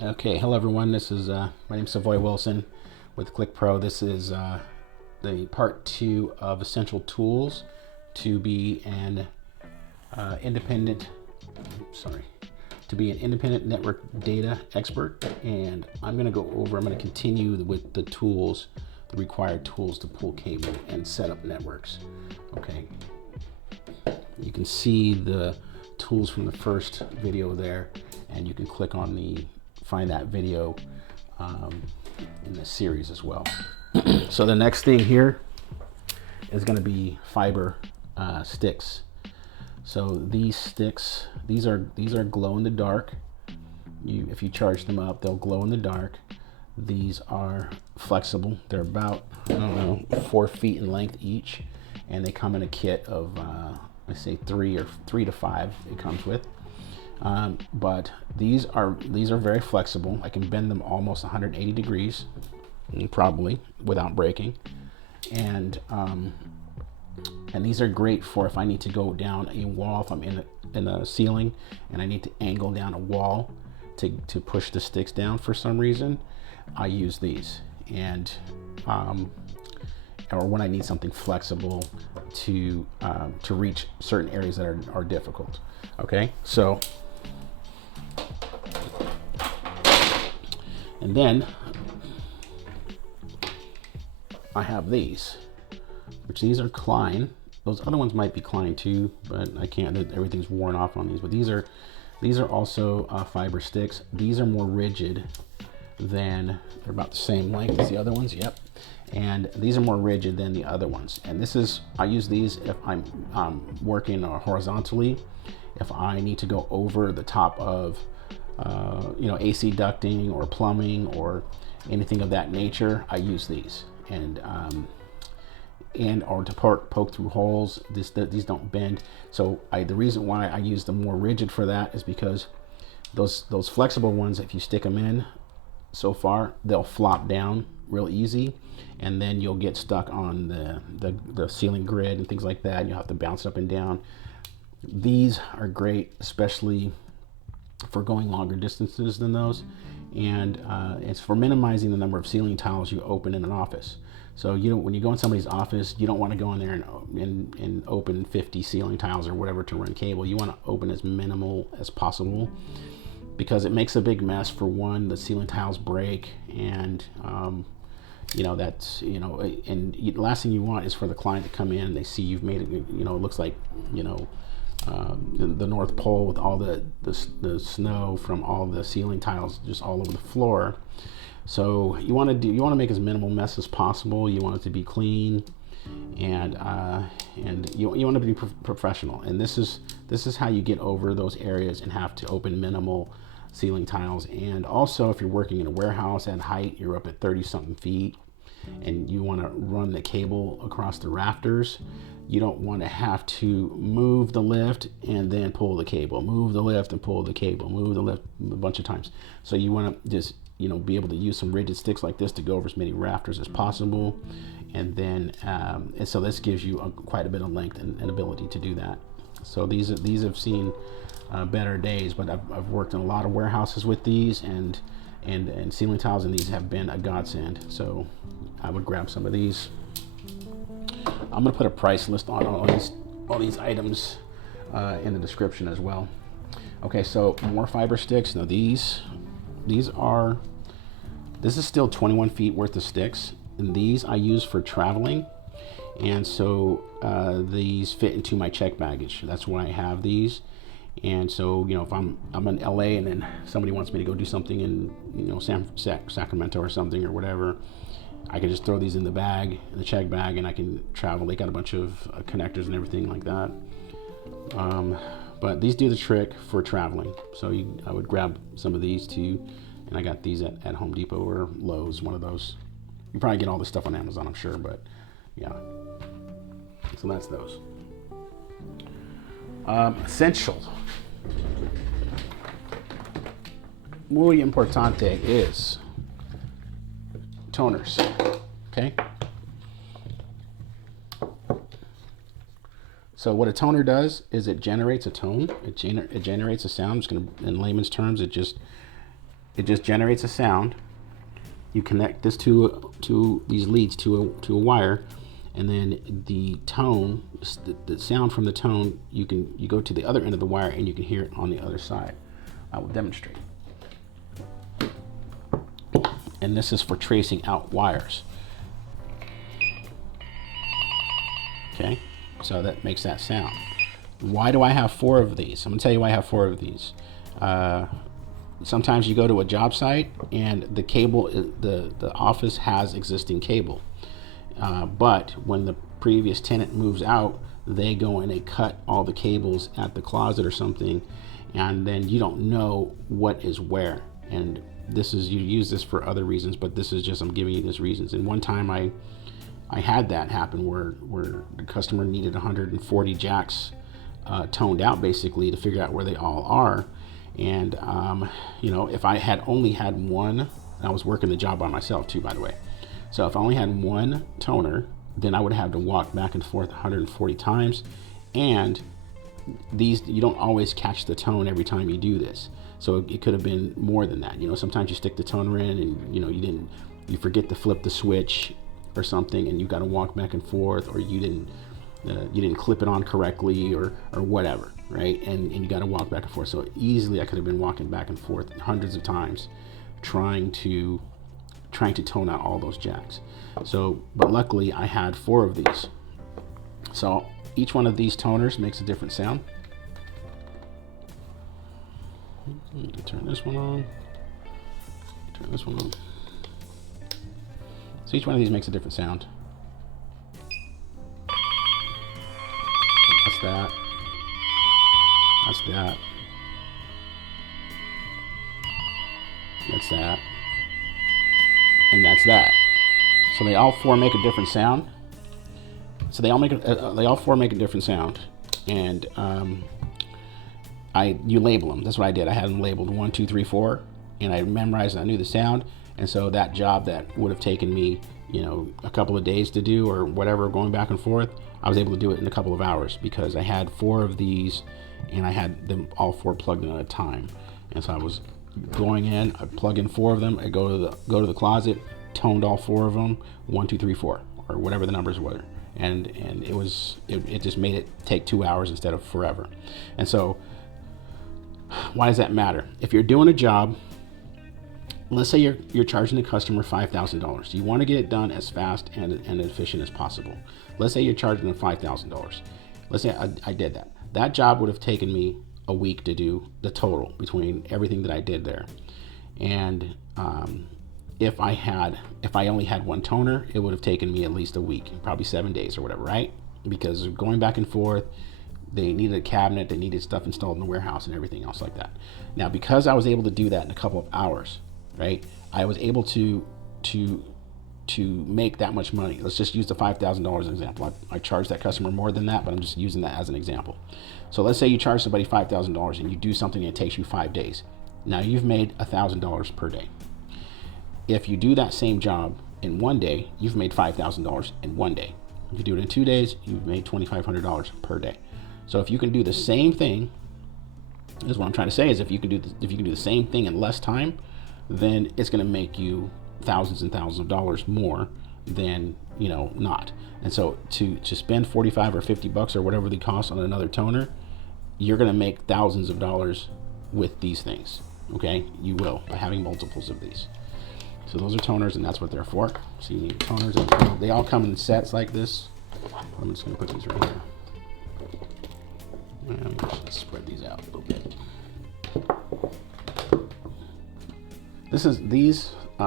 Okay, hello everyone. This is my name is Savoy Wilson with Click Pro. This is the part 2 of essential tools to be an independent. Sorry, to be an independent network data expert. And I'm going to go over. I'm going to continue with the tools, the required tools to pull cable and set up networks. Okay, you can see the tools from the first video there, and you can click on find that video in the series as well. So the next thing here is going to be fiber sticks. So these sticks, these are glow in the dark. If you charge them up, they'll glow in the dark. These are flexible. They're about, I don't know, 4 feet in length each, and they come in a kit of I say 3 to 5 it comes with. But these are very flexible. I can bend them almost 180 degrees, probably without breaking. And these are great for if I need to go down a wall, if I'm in a ceiling and I need to angle down a wall to push the sticks down for some reason. I use these, and or when I need something flexible to reach certain areas that are difficult. Okay, so. And then I have these, which these are Klein. Those other ones might be Klein too, but I can't. Everything's worn off on these. But these are also fiber sticks. These are more rigid than, they're about the same length as the other ones. Yep. And these are more rigid than the other ones. And I use these if I'm working horizontally. If I need to go over the top of AC ducting or plumbing or anything of that nature, I use these, and or to poke through holes. These don't bend. So the reason why I use the more rigid for that is because those flexible ones, if you stick them in so far, they'll flop down real easy, and then you'll get stuck on the ceiling grid and things like that, and you'll have to bounce up and down. These are great, especially for going longer distances than those, and it's for minimizing the number of ceiling tiles you open in an office. So when you go in somebody's office, you don't want to go in there and open 50 ceiling tiles or whatever to run cable. You want to open as minimal as possible, because it makes a big mess. For one, the ceiling tiles break, and and the last thing you want is for the client to come in and they see you've made it. It looks like the North Pole with all the snow from all the ceiling tiles just all over the floor. So you want to make as minimal mess as possible. You want it to be clean, and you want to be professional. And this is how you get over those areas and have to open minimal ceiling tiles. And also, if you're working in a warehouse at height, you're up at 30 something feet, and you want to run the cable across the rafters. You don't want to have to move the lift and then pull the cable, move the lift and pull the cable, move the lift a bunch of times. So you want to just be able to use some rigid sticks like this to go over as many rafters as possible, and then and so this gives you quite a bit of length and ability to do that. So these have seen better days, but I've worked in a lot of warehouses with these, and ceiling tiles, and these have been a godsend. So I would grab some of these. I'm going to put a price list on all these items in the description as well. Okay, so more fiber sticks. Now this is still 21 feet worth of sticks, and these I use for traveling, and so these fit into my check baggage. That's why I have these. And so if I'm in LA and then somebody wants me to go do something in Sacramento or something or whatever, I can just throw these in the check bag, and I can travel. They got a bunch of connectors and everything like that. But these do the trick for traveling. So I would grab some of these too, and I got these at Home Depot or Lowe's, one of those. You probably get all this stuff on Amazon, I'm sure, but yeah. So that's those. Essential. Muy importante is toners. Okay. So what a toner does is it generates a tone. It generates a sound. I'm just going to, in layman's terms, it just it just generates a sound. You connect this to these leads to a wire, and then the tone, the sound from the tone, you go to the other end of the wire and you can hear it on the other side. I will demonstrate. And this is for tracing out wires. Okay, so that makes that sound. Why do I have 4 of these? I'm gonna tell you why I have 4 of these. Sometimes you go to a job site and the cable, the office has existing cable. But when the previous tenant moves out, they go and they cut all the cables at the closet or something, and then you don't know what is where. And this is, you use this for other reasons, but this is just, I'm giving you these reasons. And one time I had that happen where the customer needed 140 jacks toned out basically to figure out where they all are. And you know, if I had only had one, I was working the job by myself too, by the way. So if I only had one toner, then I would have to walk back and forth 140 times. And these, you don't always catch the tone every time you do this. So it could have been more than that. You know, sometimes you stick the toner in and, you know, you forget to flip the switch or something, and you got to walk back and forth, or you didn't clip it on correctly, or whatever, right? And you got to walk back and forth. So easily I could have been walking back and forth hundreds of times trying to tone out all those jacks. So, but luckily I had 4 of these. So each one of these toners makes a different sound. Turn this one on. Turn this one on. So each one of these makes a different sound. That's that. That's that. That's that. And that's that. So they all 4 make a different sound. So they all 4 make a different sound. And you label them. That's what I did. I had them labeled 1, 2, 3, 4, and I memorized and I knew the sound. And so that job that would have taken me, you know, a couple of days to do or whatever, going back and forth, I was able to do it in a couple of hours because I had 4 of these and I had them all 4 plugged in at a time. And so I was going in, I plug in 4 of them, I go to the closet, toned all 4 of them, 1, 2, 3, 4, or whatever the numbers were. And it just made it take 2 hours instead of forever. And so why does that matter? If you're doing a job, let's say you're charging the customer $5,000. You want to get it done as fast and efficient as possible. Let's say you're charging them $5,000. Let's say I did that. That job would have taken me a week to do the total between everything that I did there. And if I only had one toner, it would have taken me at least a week, probably 7 days or whatever, right? Because going back and forth, they needed a cabinet, they needed stuff installed in the warehouse and everything else like that. Now, because I was able to do that in a couple of hours, right? I was able to make that much money. Let's just use the $5,000 as an example. I charged that customer more than that, but I'm just using that as an example. So let's say you charge somebody $5,000 and you do something and it takes you 5 days. Now you've made $1,000 per day. If you do that same job in 1 day, you've made $5,000 in 1 day. If you do it in 2 days, you've made $2,500 per day. So if you can do the same thing, this is what I'm trying to say, is if you can do the same thing in less time, then it's going to make you thousands and thousands of dollars more than, you know, not. And so to spend 45 or 50 bucks or whatever they cost on another toner, you're going to make thousands of dollars with these things. Okay, you will, by having multiples of these. So those are toners, and that's what they're for. So you need toners. They all come in sets like this. I'm just going to put these right here. And let's spread these out a little bit.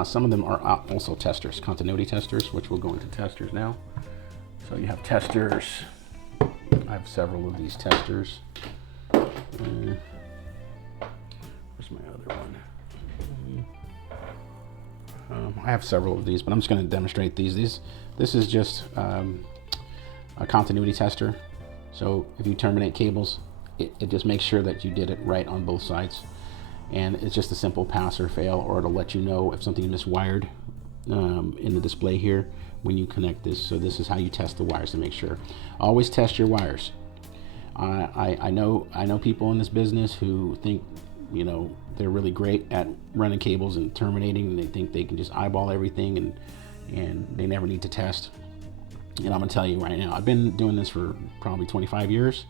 Some of them are also testers, continuity testers, which will go into testers now. So you have testers. I have several of these testers. Where's my other one? I have several of these, but I'm just going to demonstrate these. This is just a continuity tester. So if you terminate cables, it just makes sure that you did it right on both sides. And it's just a simple pass or fail, or it'll let you know if something is miswired in the display here when you connect this. So this is how you test the wires to make sure. Always test your wires. I know people in this business who think you know, they're really great at running cables and terminating, and they think they can just eyeball everything, and they never need to test. And I'm gonna tell you right now, I've been doing this for probably 25 years.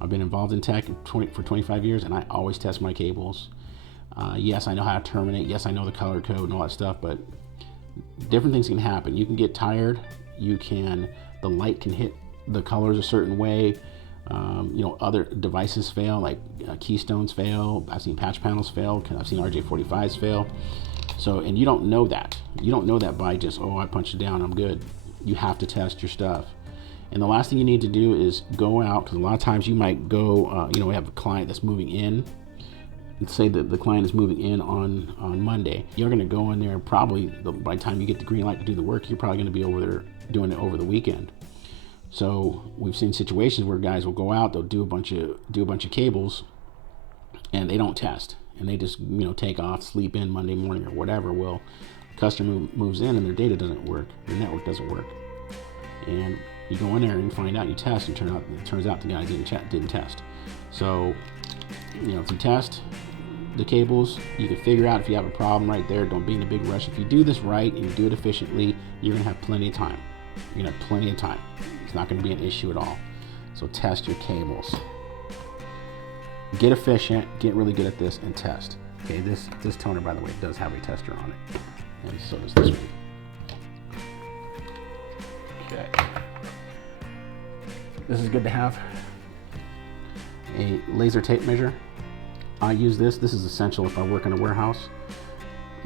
I've been involved in tech for 25 years, and I always test my cables. Yes, I know how to terminate. Yes, I know the color code and all that stuff, but different things can happen. You can get tired. The light can hit the colors a certain way. You know, other devices fail, like keystones fail. I've seen patch panels fail. I've seen RJ45s fail. So, and you don't know that. You don't know that by just, oh, I punched it down, I'm good. You have to test your stuff. And the last thing you need to do is go out, because a lot of times you might go, you know, we have a client that's moving in. Let's say that the client is moving in on Monday. You're going to go in there, probably by the time you get the green light to do the work, you're probably going to be over there doing it over the weekend. So we've seen situations where guys will go out, they'll do a bunch of cables, and they don't test, and they just, you know, take off, sleep in Monday morning or whatever. Well, customer moves in and their data doesn't work, the network doesn't work, and you go in there and find out, you test, and it turns out the guy didn't test. So, you know, if you test the cables, you can figure out if you have a problem right there. Don't be in a big rush. If you do this right and you do it efficiently, you're gonna have plenty of time. You're gonna have plenty of time. It's not gonna be an issue at all. So test your cables. Get efficient, get really good at this, and test. Okay, this toner, by the way, does have a tester on it, and so does this one. Okay. This is good to have. A laser tape measure. I use this. This is essential if I work in a warehouse,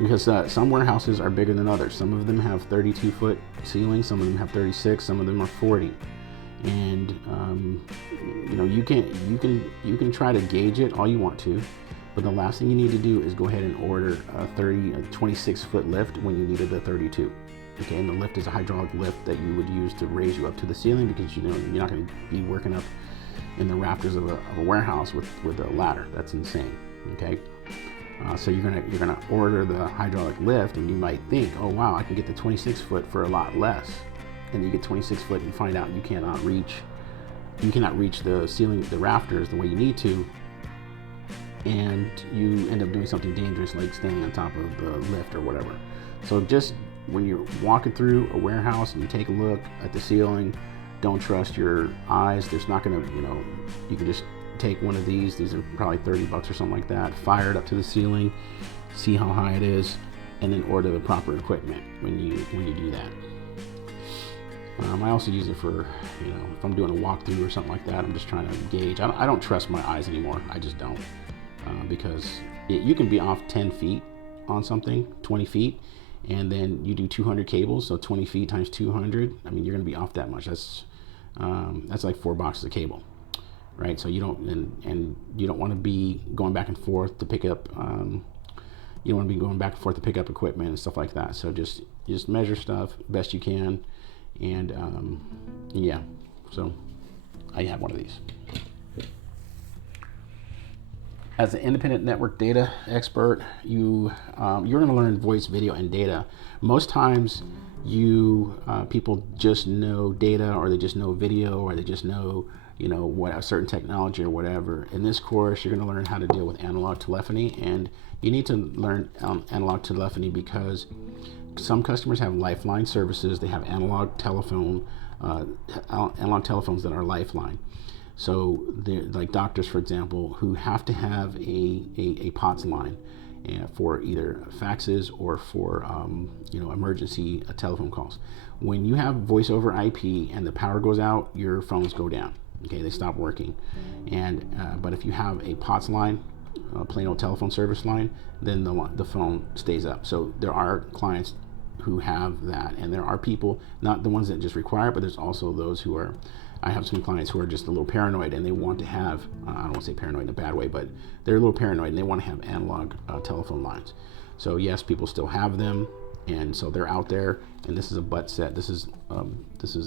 because some warehouses are bigger than others. Some of them have 32-foot ceilings. Some of them have 36. Some of them are 40. And you know, you can try to gauge it all you want to, but the last thing you need to do is go ahead and order a 26-foot lift when you needed a 32. Okay, and the lift is a hydraulic lift that you would use to raise you up to the ceiling, because you know you're not going to be working up in the rafters of a warehouse with a ladder. That's insane. Okay, so you're gonna order the hydraulic lift, and you might think, oh wow, I can get the 26-foot for a lot less. And you get 26-foot and find out you cannot reach the ceiling, the rafters, the way you need to, and you end up doing something dangerous, like standing on top of the lift or whatever. So just when you're walking through a warehouse and you take a look at the ceiling, don't trust your eyes. There's not gonna, you know, you can just take one of these are probably $30 or something like that, fire it up to the ceiling, see how high it is, and then order the proper equipment when you do that. I also use it for, you know, if I'm doing a walkthrough or something like that, I'm just trying to gauge. I don't trust my eyes anymore. I just don't, because you can be off 10 feet on something, 20 feet, and then you do 200 cables, so 20 feet times 200. I mean, you're going to be off that much. That's like 4 boxes of cable, right? So you don't, and you don't want to be going back and forth to pick up. You don't want to be going back and forth to pick up equipment and stuff like that. So just measure stuff best you can. And yeah, so I have one of these. As an independent network data expert, you're going to learn voice, video, and data. Most times, people just know data, or they just know video, or they just know, you know, what a certain technology or whatever. In this course, you're going to learn how to deal with analog telephony, and you need to learn analog telephony because some customers have lifeline services. They have analog telephones that are lifeline. So they're like doctors, for example, who have to have a POTS line for either faxes or for emergency telephone calls. When you have voice over IP and the power goes out, your phones go down. Okay, they stop working. And but if you have a POTS line, a plain old telephone service line, then the phone stays up. So there are clients who have that, and there are people, not the ones that just require it, but there's also those who are, I have some clients who are just a little paranoid, and they want to have, I don't want to say paranoid in a bad way, but they're a little paranoid and they want to have analog telephone lines. So yes, people still have them, and so they're out there, and this is a butt set. This is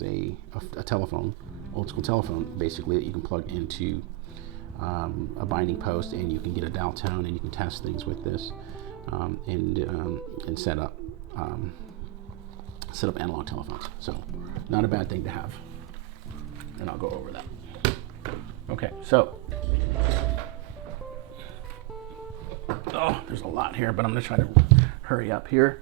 a telephone, old school telephone, basically, that you can plug into a binding post, and you can get a dial tone, and you can test things with this, and set up analog telephones. So not a bad thing to have, and I'll go over that. Okay, so Oh, there's a lot here, but I'm gonna try to hurry up here.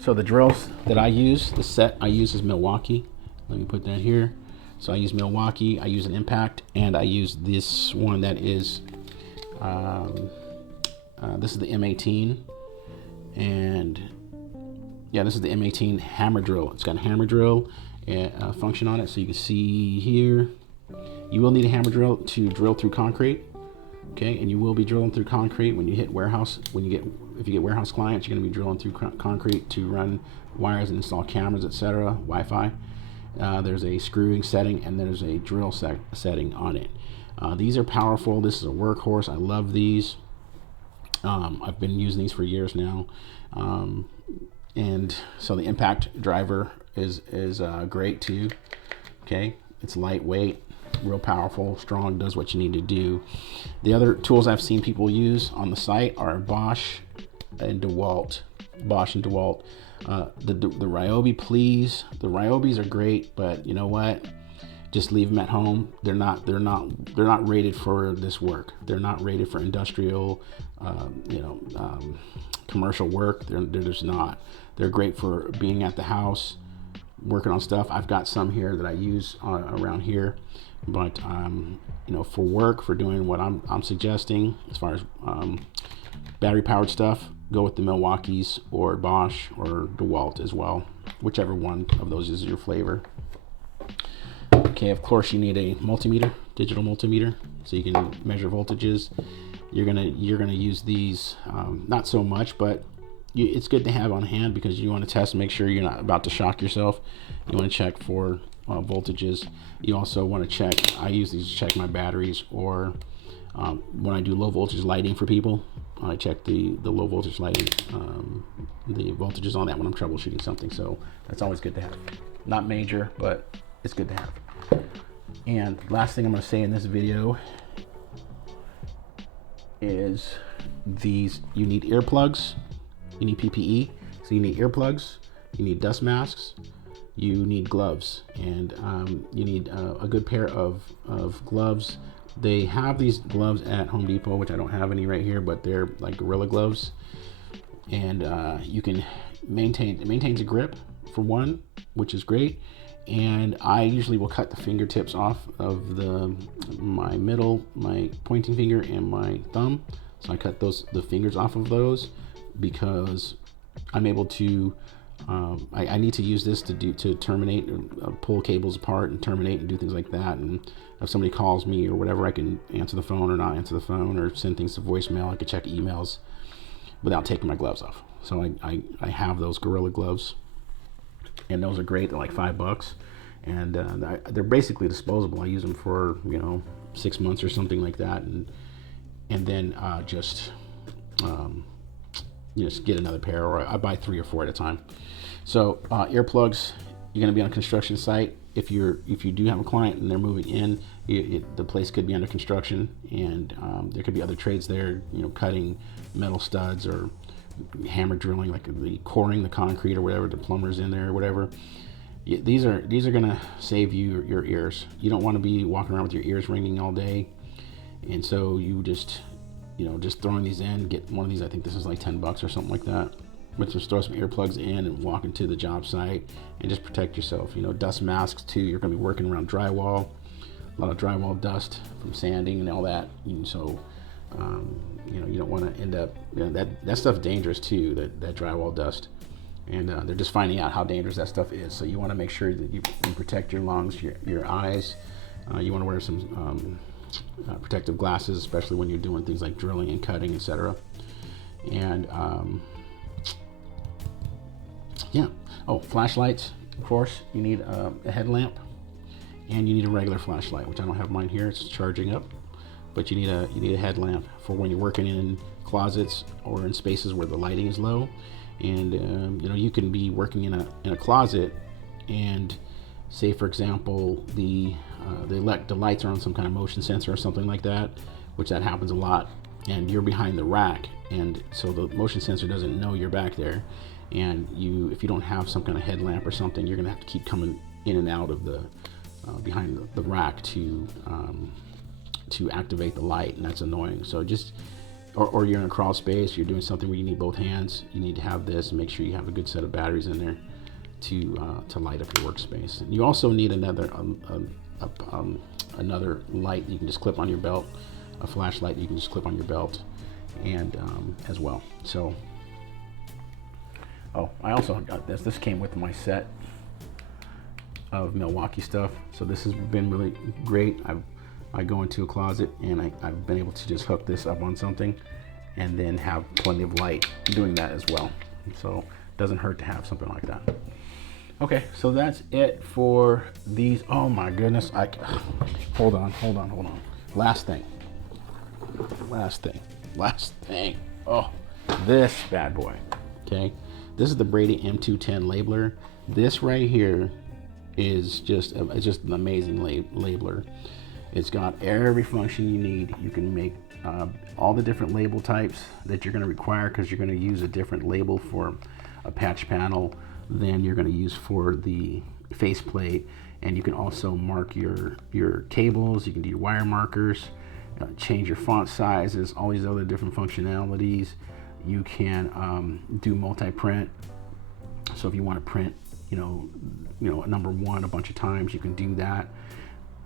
So the drills that I use, the set I use is Milwaukee. Let me put that here. So I use Milwaukee, I use an Impact, and I use this one that is, this is the M18. And yeah, this is the M18 hammer drill. It's got a hammer drill function on it. So you can see here, you will need a hammer drill to drill through concrete. Okay, and you will be drilling through concrete when you hit warehouse. If you get warehouse clients, you're going to be drilling through concrete to run wires and install cameras, etc. Wi-Fi. There's a screwing setting and there's a drill setting on it. These are powerful. This is a workhorse. I love these. I've been using these for years now. And so the Impact driver is great too. Okay, it's lightweight, real powerful, strong, does what you need to do. The other tools I've seen people use on the site are Bosch and DeWalt. The Ryobi, please. The Ryobis are great, but you know what? Just leave them at home. They're not rated for this work. They're not rated for industrial, commercial work. They're just not. They're great for being at the house, working on stuff. I've got some here that I use around here, but for work, for doing what I'm suggesting as far as battery powered stuff, go with the Milwaukees or Bosch or DeWalt as well, whichever one of those is your flavor. Okay, of course you need a multimeter, digital multimeter, so you can measure voltages. You're gonna use these, not so much, but it's good to have on hand because you want to test and make sure you're not about to shock yourself. You want to check for voltages. You also want to check, I use these to check my batteries, or when I do low voltage lighting for people, I check the low voltage lighting, the voltages on that when I'm troubleshooting something. So that's always good to have. Not major, but it's good to have. And last thing I'm going to say in this video is you need earplugs, you need PPE, so you need earplugs, you need dust masks, you need gloves, and you need a good pair of gloves. They have these gloves at Home Depot, which I don't have any right here, but they're like Gorilla Gloves, and you can it maintains a grip for one, which is great. And I usually will cut the fingertips off of my pointing finger and my thumb. So I cut the fingers off of those because I'm able to, I need to use this to terminate, pull cables apart and terminate and do things like that. And if somebody calls me or whatever, I can answer the phone or not answer the phone, or send things to voicemail. I can check emails without taking my gloves off. So I have those Gorilla Gloves. And those are great. They're like $5, and they're basically disposable. I use them for 6 months or something like that, and then just get another pair, or I buy 3 or 4 at a time. So earplugs. You're going to be on a construction site. If you do have a client and they're moving in, the place could be under construction, and there could be other trades there. Cutting metal studs or hammer drilling, like the coring the concrete or whatever, the plumber's in there or whatever. These are gonna save you your ears. You don't want to be walking around with your ears ringing all day, and so you just throwing these in. Get one of these. I think this is like $10 or something like that. But just throw some earplugs in and walk into the job site and just protect yourself. Dust masks too. You're gonna be working around drywall, a lot of drywall dust from sanding and all that. So you don't want to end up, that stuff's dangerous too, that drywall dust, and they're just finding out how dangerous that stuff is. So you want to make sure that you protect your lungs, your eyes. You want to wear some protective glasses, especially when you're doing things like drilling and cutting, etc. And flashlights, of course. You need a headlamp, and you need a regular flashlight, which I don't have mine here. It's charging up. But you need a headlamp for when you're working in closets or in spaces where the lighting is low. And you can be working in a closet, and say for example the lights are on some kind of motion sensor or something like that, which that happens a lot, and you're behind the rack, and so the motion sensor doesn't know you're back there, and if you don't have some kind of headlamp or something, you're gonna have to keep coming in and out of the behind the rack to to activate the light, and that's annoying. So just, or you're in a crawl space, you're doing something where you need both hands, you need to have this, and make sure you have a good set of batteries in there to light up your workspace. And you also need another another light you can just clip on your belt, a flashlight you can just clip on your belt, and as well. So, oh, I also got this. This came with my set of Milwaukee stuff, so this has been really great. I go into a closet and I've been able to just hook this up on something and then have plenty of light doing that as well. So it doesn't hurt to have something like that. Okay, so that's it for these. Oh my goodness, hold on. Last thing. Oh, this bad boy. Okay, this is the Brady M210 labeler. This right here is just an amazing labeler. It's got every function you need. You can make all the different label types that you're going to require, because you're going to use a different label for a patch panel than you're going to use for the faceplate. And you can also mark your cables. You can do your wire markers, change your font sizes, all these other different functionalities. You can do multi-print. So if you want to print, you know, number 1 a bunch of times, you can do that.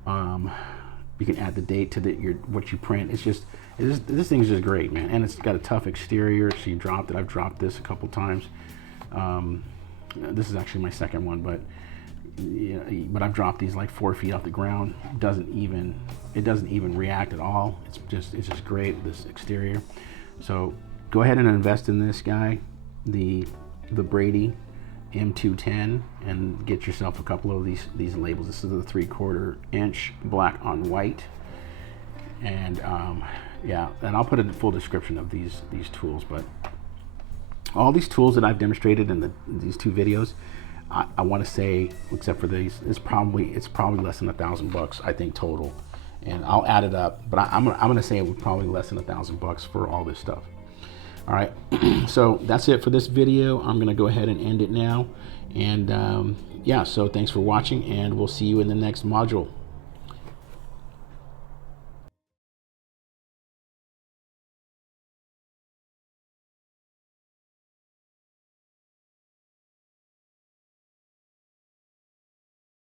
You can add the date to what you print. This thing's just great, man. And it's got a tough exterior, so you dropped it. I've dropped this a couple times. This is actually my second one, but I've dropped these like 4 feet off the ground. It doesn't even react at all. It's just great, this exterior. So go ahead and invest in this guy, the Brady M210, and get yourself a couple of these labels. This is the 3/4 inch black on white, and yeah, and I'll put a full description of these tools. But all these tools that I've demonstrated in these 2 videos, I want to say, except for these, it's probably less than $1,000, I think, total. And I'll add it up, but I'm gonna say it was probably less than $1,000 for all this stuff. All right, so that's it for this video. I'm gonna go ahead and end it now. And yeah, so thanks for watching, and we'll see you in the next module.